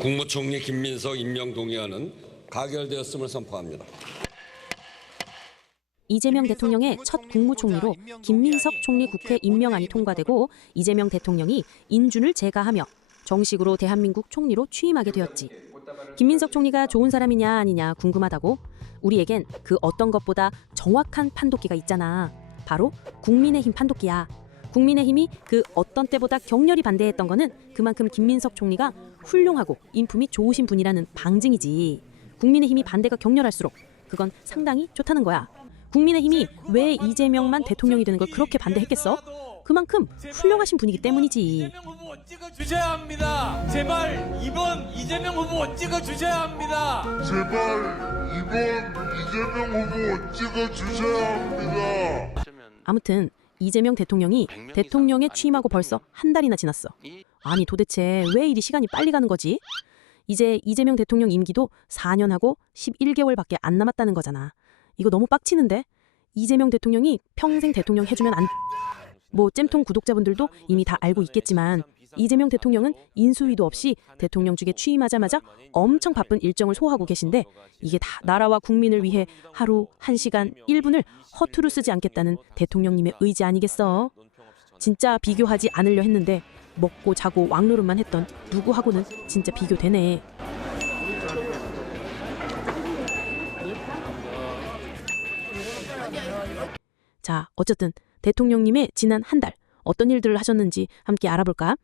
국무총리 김민석 임명 동의안은 가결되었음을 선포합니다. 이재명 대통령의 첫 국무총리로 김민석 총리 국회 임명안이 통과되고 이재명 대통령이 인준을 제가하며 정식으로 대한민국 총리로 취임하게 되었지. 김민석 총리가 좋은 사람이냐 아니냐 궁금하다고? 우리에겐 그 어떤 것보다 정확한 판독기가 있잖아. 바로 국민의힘 판독기야. 국민의힘이 그 어떤 때보다 격렬히 반대했던 거는 그만큼 김민석 총리가 훌륭하고 인품이 좋으신 분이라는 방증이지. 국민의힘이 반대가 격렬할수록 그건 상당히 좋다는 거야. 국민의힘이 왜 이재명만 대통령이 되는 걸 그렇게 반대했겠어? 그만큼 훌륭하신 분이기 때문이지. 이재명 후보 찍어주셔야 합니다. 제발 이번 이재명 후보 찍어주셔야 합니다. 제발 이번 이재명 후보 찍어주셔야 합니다. 아무튼 이재명 대통령이 대통령에 취임하고 벌써 한 달이나 지났어. 아니 도대체 왜 이리 시간이 빨리 가는 거지? 이제 이재명 대통령 임기도 4년하고 11개월밖에 안 남았다는 거잖아. 이거 너무 빡치는데? 이재명 대통령이 평생 대통령 해주면 안... 뭐 잼통 구독자분들도 이미 다 알고 있겠지만 이재명 대통령은 인수위도 없이 대통령직에 취임하자마자 엄청 바쁜 일정을 소화하고 계신데 이게 다 나라와 국민을 위해 하루 1시간 1분을 허투루 쓰지 않겠다는 대통령님의 의지 아니겠어? 진짜 비교하지 않으려 했는데 먹고 자고 왕노릇만 했던 누구하고는 진짜 비교되네. 자, 어쨌든 대통령님의 지난 한 달 어떤 일들을 하셨는지 함께 알아볼까?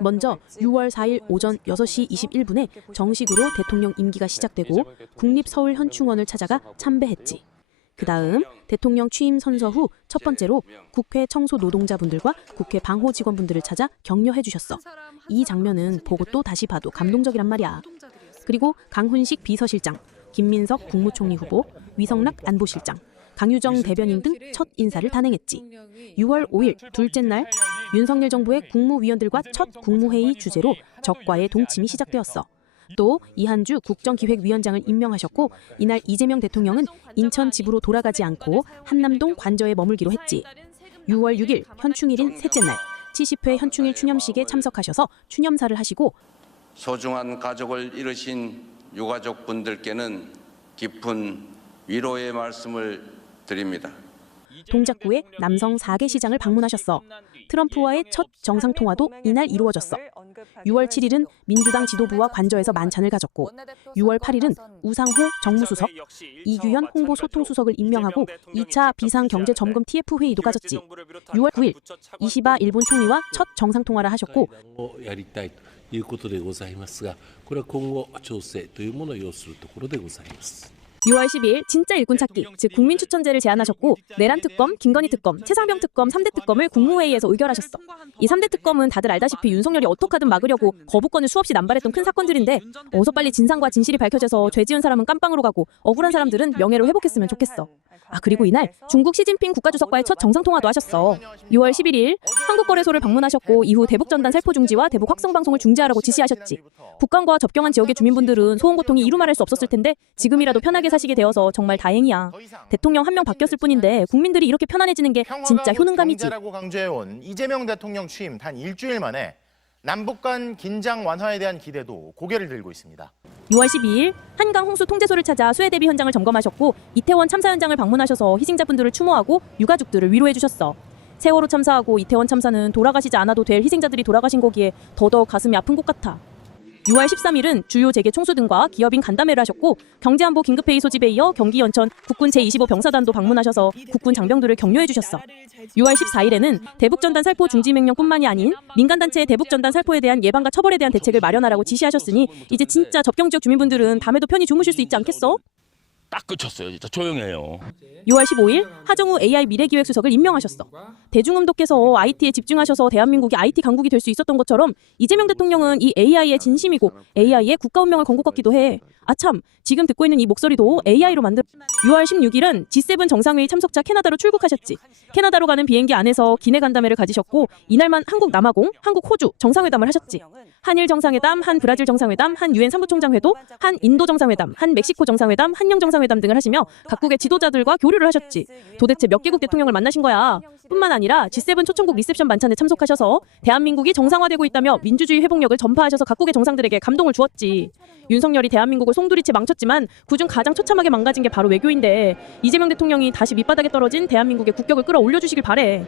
먼저 6월 4일 오전 6시 21분에 정식으로 대통령 임기가 시작되고 국립서울현충원을 찾아가 참배했지. 그 다음 대통령 취임 선서 후 첫 번째로 국회 청소 노동자분들과 국회 방호 직원분들을 찾아 격려해 주셨어. 이 장면은 보고 또 다시 봐도 감동적이란 말이야. 그리고 강훈식 비서실장, 김민석 국무총리 후보, 위성락 안보실장, 강유정 대변인 등 첫 인사를 단행했지. 6월 5일 둘째 날 윤석열 정부의 국무위원들과 첫 국무회의 주제로 적과의 동침이 시작되었어. 또 이한주 국정기획위원장을 임명하셨고 이날 이재명 대통령은 인천 집으로 돌아가지 않고 한남동 관저에 머물기로 했지. 6월 6일 현충일인 셋째 날 70회 현충일 추념식에 참석하셔서 추념사를 하시고 소중한 가족을 잃으신 유가족분들께는 깊은 위로의 말씀을 드립니다. 동작구의 남성 4개 시장을 방문하셨어. 트럼프와의 첫 정상통화도 이날 이루어졌어. 6월 7일은 민주당 지도부와 관저에서 만찬을 가졌고 6월 8일은 우상호 정무수석, 이규현 홍보소통수석을 임명하고 2차 비상경제점검 TF 회의도 가졌지. 6월 9일 이시바 일본 총리와 첫 정상통화를 하셨고 6월 10일 진짜 일꾼 찾기, 즉 국민추천제를 제안하셨고 내란 특검, 김건희 특검, 최상병 특검 3대 특검을 국무회의에서 의결하셨어. 이 3대 특검은 다들 알다시피 윤석열이 어떻게 하든 막으려고 거부권을 수없이 남발했던 큰 사건들인데 어서 빨리 진상과 진실이 밝혀져서 죄 지은 사람은 깜빵으로 가고 억울한 사람들은 명예로 회복했으면 좋겠어. 아 그리고 이날 중국 시진핑 국가주석과의 첫 정상통화도 하셨어. 6월 11일 한국거래소를 방문하셨고 이후 대북전단 살포 중지와 대북 확성방송을 중지하라고 지시하셨지. 북한과 접경한 지역의 주민분들은 소음고통이 이루 말할 수 없었을 텐데 지금이라도 편하게 사시게 되어서 정말 다행이야. 대통령 한 명 바뀌었을 뿐인데 국민들이 이렇게 편안해지는 게 진짜 효능감이지. 경제라고 강조해온 이재명 대통령 취임 단 일주일 만에 남북 간 긴장 완화에 대한 기대도 고개를 들고 있습니다. 6월 12일 한강 홍수 통제소를 찾아 수해 대비 현장을 점검하셨고 이태원 참사 현장을 방문하셔서 희생자분들을 추모하고 유가족들을 위로해 주셨어. 세월호 참사하고 이태원 참사는 돌아가시지 않아도 될 희생자들이 돌아가신 거기에 더더욱 가슴이 아픈 것 같아. 6월 13일은 주요 재계 총수 등과 기업인 간담회를 하셨고 경제안보 긴급회의 소집에 이어 경기 연천 국군 제25병사단도 방문하셔서 국군 장병들을 격려해 주셨어. 6월 14일에는 대북전단 살포 중지 명령뿐만이 아닌 민간단체의 대북전단 살포에 대한 예방과 처벌에 대한 대책을 마련하라고 지시하셨으니 이제 진짜 접경지역 주민분들은 밤에도 편히 주무실 수 있지 않겠어? 딱 그쳤어요. 진짜 조용해요. 6월 15일 하정우 AI 미래기획수석을 임명하셨어. 대중음독께서 IT에 집중하셔서 대한민국이 IT 강국이 될 수 있었던 것처럼 이재명 대통령은 이 AI의 진심이고 AI의 국가운명을 건국 같기도 해. 아참, 지금 듣고 있는 이 목소리도 AI로 만들... 6월 16일은 G7 정상회의 참석차 캐나다로 출국하셨지. 캐나다로 가는 비행기 안에서 기내 간담회를 가지셨고 이날만 한국 남아공, 한국 호주 정상회담을 하셨지. 한일 정상회담, 한 브라질 정상회담, 한 유엔 사무총장 회도, 한 인도 정상회담, 한 멕시코 정상회담, 한영 정상회담 등을 하시며 각국의 지도자들과 교류를 하셨지. 도대체 몇 개국 대통령을 만나신 거야? 뿐만 아니라 G7 초청국 리셉션 만찬에 참석하셔서 대한민국이 정상화되고 있다며 민주주의 회복력을 전파하셔서 각국의 정상들에게 감동을 주었지. 윤석열이 대한민국을 송두리째 망쳤지만 그중 가장 처참하게 망가진 게 바로 외교인데 이재명 대통령이 다시 밑바닥에 떨어진 대한민국의 국격을 끌어올려 주시길 바래.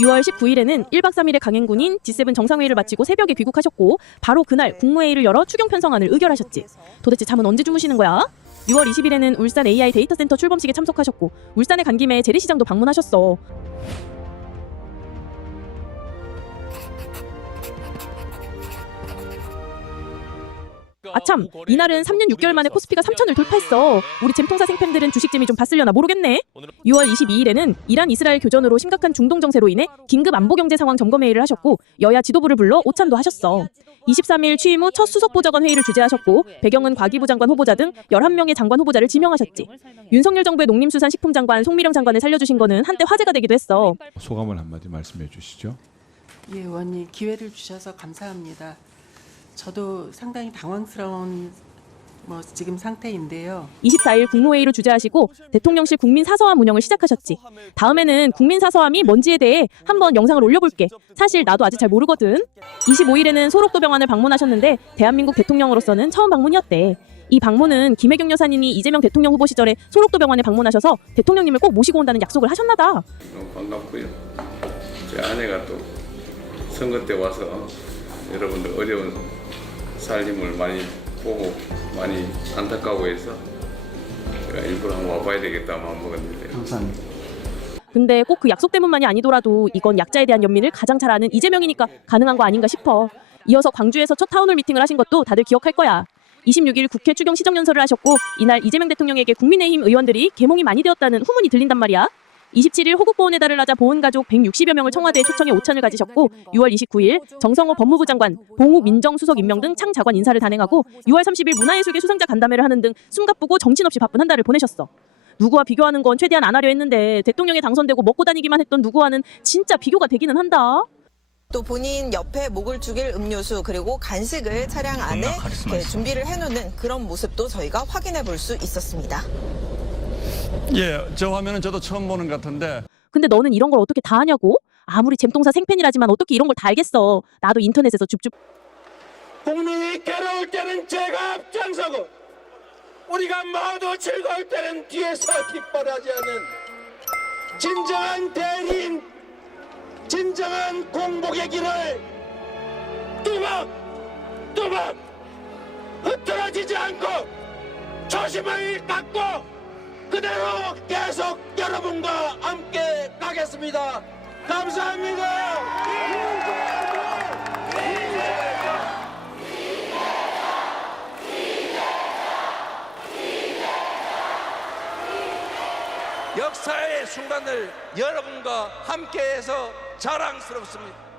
6월 19일에는 1박 3일의 강행군인 G7 정상회의를 마치고 새벽에 귀국하셨고 바로 그날 국무회의를 열어 추경 편성안을 의결하셨지. 도대체 잠은 언제 주무시는 거야? 6월 20일에는 울산 AI 데이터센터 출범식에 참석하셨고 울산에 간 김에 재래시장도 방문하셨어. 아참, 이날은 3년 6개월 만에 코스피가 3천을 돌파했어. 우리 잼통사 생팬들은 주식 재미 좀 봤으려나 모르겠네. 6월 22일에는 이란 이스라엘 교전으로 심각한 중동 정세로 인해 긴급 안보 경제 상황 점검 회의를 하셨고 여야 지도부를 불러 오찬도 하셨어. 23일 취임 후 첫 수석보좌관 회의를 주재하셨고 배경은 과기부 장관 후보자 등 11명의 장관 후보자를 지명하셨지. 윤석열 정부의 농림수산식품장관 송미령 장관을 살려주신 거는 한때 화제가 되기도 했어. 소감을 한마디 말씀해 주시죠. 예, 의원님 기회를 주셔서 감사합니다. 저도 상당히 당황스러운 지금 상태인데요. 24일 국무회의를 주재하시고 대통령실 국민사서함 운영을 시작하셨지. 다음에는 국민사서함이 뭔지에 대해 한번 영상을 올려볼게. 사실 나도 아직 잘 모르거든. 25일에는 소록도병원을 방문하셨는데 대한민국 대통령으로서는 처음 방문이었대. 이 방문은 김혜경 여사님이 이재명 대통령 후보 시절에 소록도병원에 방문하셔서 대통령님을 꼭 모시고 온다는 약속을 하셨나봐. 너무 반갑고요. 제 아내가 또 선거 때 와서 여러분들 어려운 살림을 많이 보고 많이 안타까워해서 제가 일부러 한번 와봐야 되겠다 마음 먹었는데. 감사합니다. 근데 꼭 그 약속 때문만이 아니더라도 이건 약자에 대한 연민을 가장 잘 아는 이재명이니까 가능한 거 아닌가 싶어. 이어서 광주에서 첫 타운홀 미팅을 하신 것도 다들 기억할 거야. 26일 국회 추경 시정연설을 하셨고 이날 이재명 대통령에게 국민의힘 의원들이 계몽이 많이 되었다는 후문이 들린단 말이야. 27일 호국보훈의 달을 맞아 보훈가족 160여 명을 청와대에 초청해 오찬을 가지셨고 6월 29일 정성호 법무부 장관, 봉우 민정수석 임명 등 창자관 인사를 단행하고 6월 30일 문화예술계 수상자 간담회를 하는 등 숨가쁘고 정신없이 바쁜 한 달을 보내셨어. 누구와 비교하는 건 최대한 안 하려 했는데 대통령에 당선되고 먹고 다니기만 했던 누구와는 진짜 비교가 되기는 한다. 또 본인 옆에 목을 죽일 음료수 그리고 간식을 차량 안에 준비를 해놓는 그런 모습도 저희가 확인해 볼 수 있었습니다. 예, 저 화면은 저도 처음 보는 것 같은데. 근데 너는 이런 걸 어떻게 다 아냐고? 아무리 잼동사 생팬이라지만 어떻게 이런 걸 다 알겠어. 나도 인터넷에서 줍줍. 국민이 괴로울 때는 제가 앞장서고 우리가 모두 즐거울 때는 뒤에서 기뻐하지 않는 진정한 대리인, 진정한 공복의 길을 뚜벅뚜벅 흐트러지지 않고 초심을 갖고 그대로 계속 여러분과 함께 가겠습니다. 감사합니다. 역사의 순간을 여러분과 함께해서 자랑스럽습니다.